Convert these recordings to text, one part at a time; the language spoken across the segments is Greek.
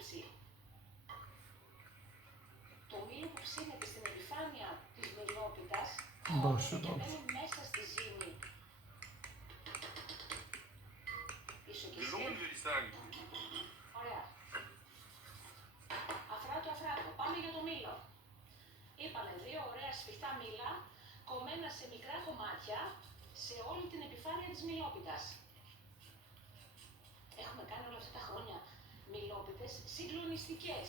κάλυψη. Το μήλο που ψήνεται στην επιφάνεια της μυλόπιτας και μπαίνει μέσα στη ζύμη. Πίσω και ωραία. Αφράτο. Πάμε για το μήλο. Είπαμε 2 ωραία σφιχτά μήλα, κομμένα σε μικρά κομμάτια, σε όλη την επιφάνεια της μυλόπιτας. Έχουμε κάνει όλα αυτά τα χρόνια μυλόπιτες συγκλονιστικές.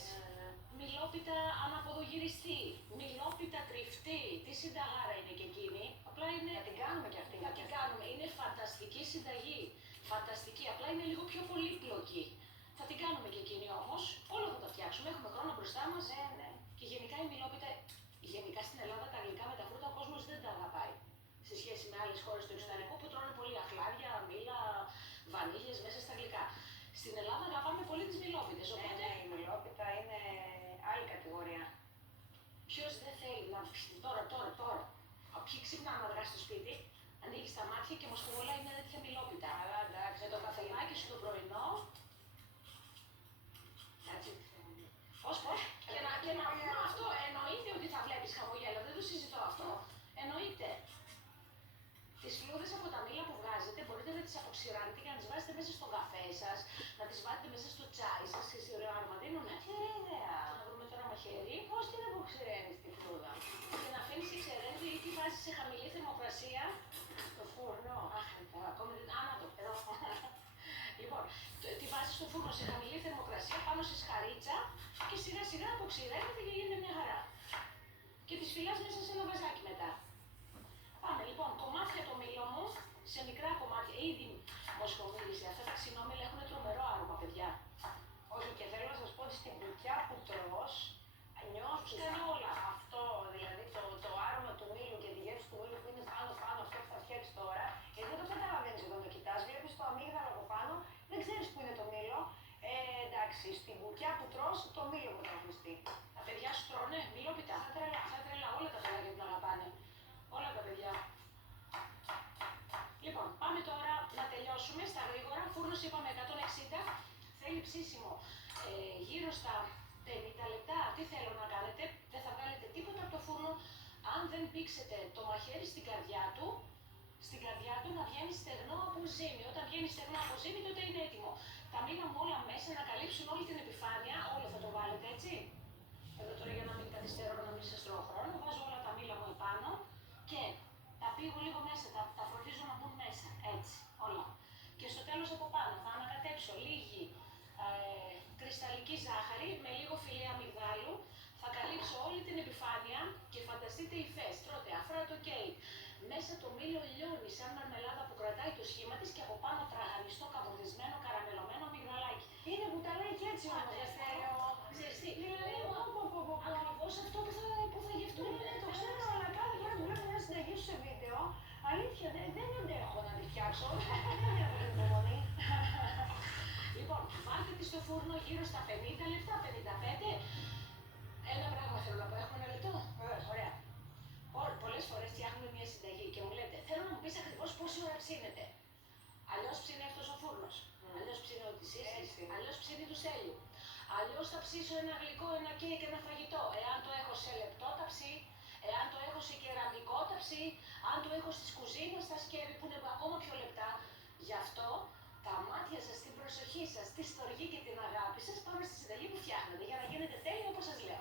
Μιλόπιτα αναποδογυριστή, μιλόπιτα τριφτή, τι συνταγάρα είναι και εκείνη. Απλά είναι. Θα την κάνουμε κι αυτή. Θα την κάνουμε. Είναι φανταστική συνταγή. Φανταστική. Απλά είναι λίγο πιο πολύπλοκη. Θα την κάνουμε και εκείνη όμως. Όλα θα τα φτιάξουμε. Έχουμε χρόνο μπροστά μας. Ναι. Και γενικά η μιλόπιτα. Γενικά στην Ελλάδα τα γλυκά με τα φρούτα ο κόσμος δεν τα αγαπάει. Σε σχέση με άλλες χώρες του εξωτερικού που τρώνε πολύ αχλάδια, μήλα, βανίλιες μέσα στα γλυκά. Στην Ελλάδα αγαπάμε πολύ τις μιλόπιτες. Οπότε η μιλόπιτα είναι άλλη κατηγορία. Ποιος δεν θέλει να τώρα. Ποιοι ξυπνάνε αργά στο σπίτι, ανοίγεις τα μάτια και μας φοβολάει μια τέτοια μιλόπιτα. Αλλά εντάξει, με το καφεδάκι σου το πρωινό. Έτσι. Πώς. Αυτό εννοείται ότι θα βλέπεις χαμογέλα, δεν το συζητώ αυτό. Εννοείται. Τις φλούδες από τα μήλα που βγάζετε μπορείτε να τις αποξηράνετε και να τις βάζετε μέσα στον καφέ σας, να τις βάλετε μέσα στο τσάι σας, σε ωραίο άρωμα δίνουνε. Τι ωραία ιδέα. Να βρούμε τώρα μαχαίρι. Πώς την αποξηραίνεις τη φλούδα? Και να αφήνεις εξαιρέτη ή τη βάζεις σε χαμηλή θερμοκρασία. Στο φούρνο. Αχ, ακόμη δεν. Άνατο, εδώ. Λοιπόν, τη βάζεις στο φούρνο σε χαμηλή θερμοκρασία, πάνω σε σκαρίτσα και σιγά σιγά αποξηραίνεται και γίνεται μια χαρά. Και τις φυλάς μέσα σε ένα βαζάκι μετά. Πάμε λοιπόν, κομμάτια το μήλο μου σε μικρά κομμάτια. Ήδη μοσχομύρισε. Αυτά τα ξινόμηλα έχουν τρομερό άρωμα, παιδιά. Όχι, και θέλω να σας πω ότι στην κουτιά που τρως νιώθεις όλα. Αυτό, δηλαδή το άρωμα του μήλου και τη γεύση του μήλου που είναι πάνω αυτό που θα φτιάξεις τώρα. Γιατί δεν το καταλαβαίνεις εδώ, το κοιτάς, βλέπεις το αμύγδαλο από πάνω, δεν ξέρεις που είναι το μήλο. Εντάξει, στην κουτιά που τρως το μήλο που θα χρηστεί. Τα παιδιά σου τρώνε μήλοπιτα. Θα τρελά, όλα τα παιδιά που αγαπάνε. Όλα τα παιδιά. Λοιπόν, πάμε τώρα να τελειώσουμε στα γρήγορα. Φούρνος είπαμε 160. Θέλει ψήσιμο γύρω στα 50 λεπτά. Τι θέλω να κάνετε? Δεν θα βγάλετε τίποτα από το φούρνο αν δεν πήξετε το μαχαίρι στην καρδιά του να βγαίνει στεγνό από ζύμη. Όταν βγαίνει στεγνό από ζύμη, τότε είναι έτοιμο. Τα μήλα μου όλα μέσα να καλύψουν όλη την επιφάνεια. Όλο θα το βάλετε έτσι. Εδώ τώρα για να μην καθυστερώ, να μην σας τρώω χρόνο, βάζω όλα τα μήλα μου επάνω και τα πήγω λίγο μέσα, τα φροντίζω να μπουν μέσα. Έτσι, όλα. Και στο τέλος από πάνω θα ανακατέψω λίγη κρυσταλλική ζάχαρη με λίγο φιλέ αμυγδάλου. Θα καλύψω όλη την επιφάνεια και φανταστείτε υφές. Τρώτε αφράτο κέικ. Μέσα το μήλο λιώνει σαν μαρμελάδα που κρατάει το σχήμα της και από πάνω τραγανιστό καμουδισμένο καραμελωμένο αμυγδαλάκι. Είναι μπουταλάκι έτσι όμως, Αστέριο. Ξέρεις τι, ακριβώς αυτό που θα γευτούμε. Το ξέρω, αλλά κάθε φορά που βλέπω μια συνταγή σου σε βίντεο, αλήθεια δεν αντέχω να τη φτιάξω. Δεν έχω υπομονή. Λοιπόν, βάλτε τη στο φούρνο γύρω στα 50 λεπτά, 55. Ένα πράγμα θέλω να πω, έχουμε ένα λεπτό. Ωραία. Πολλές φορές φτιάχνουμε μια συνταγή και μου λέτε, θέλω να μου πεις ακριβώς πόση ώρα ψήνεται. Αλλιώς ψήνει αυτός ο φούρνος. Αλλιώς ψήνει ό,τι σύσεις. Αλλιώς ψήνει του Στέλιου. Αλλιώς θα ψήσω ένα γλυκό, ένα κέικ, ένα φαγητό. Εάν το έχω σε λεπτό ταψί, εάν το έχω σε κεραμικό ταψί, αν το έχω στις κουζίνες, στα σκεύη που είναι ακόμα πιο λεπτά. Γι' αυτό τα μάτια σας, την προσοχή σας, τη στοργή και την αγάπη σας πάμε στη συνταγή που φτιάχνετε για να γίνετε τέλειο όπως σας λέω.